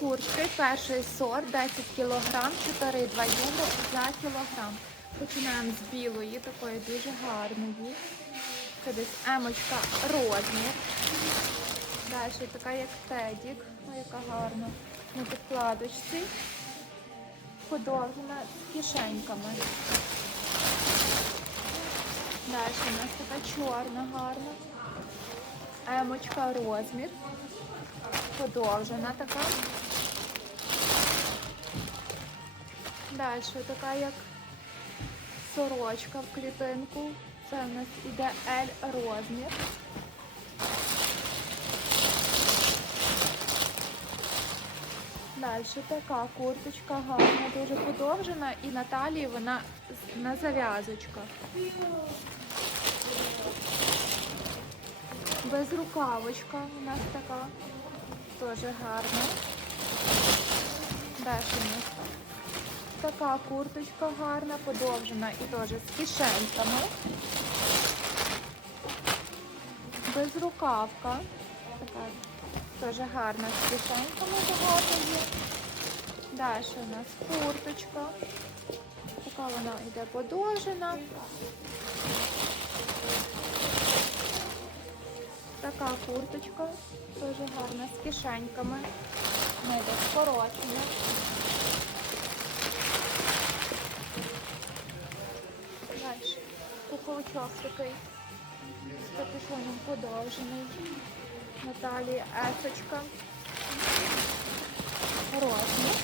куртки, перший сорт, 10 кг, 4,2 євро за кілограм. Починаємо з білої, такої дуже гарної. Це десь емочка розмір. Далі така як тедік, Ой, яка гарна. На підкладочці. Подовжена з кишеньками. Далі у нас така чорна гарна. Емочка розмір. Подовжена така. Далі така як сорочка в клітинку. Це у нас іде L розмір. Далі така курточка гарна, дуже подовжена і на талії вона на зав'язочках. Безрукавочка у нас така, теж гарна. Далі у нас така курточка гарна, подовжена і теж з кишеньками. Безрукавка. Така теж гарна з кишеньками багато. Далі у нас курточка. Така вона йде подовжена. Така курточка, дуже гарна, з кишеньками. Вона йде скорочена. Далі. Куховичок такий з капюшоном подовжений. Наталії есочка. Розмір.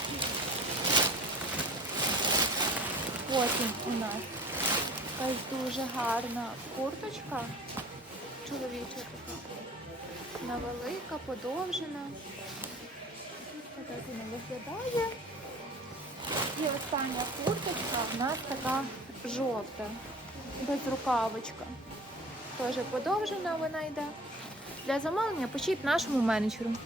Потім у нас якась дуже гарна курточка. Чоловіча така. Вона велика, подовжена. Ось Так вона виглядає. І остання курточка в нас така жовта, безрукавочка. Теж подовжена вона йде. Для замовлення пишіть нашому менеджеру.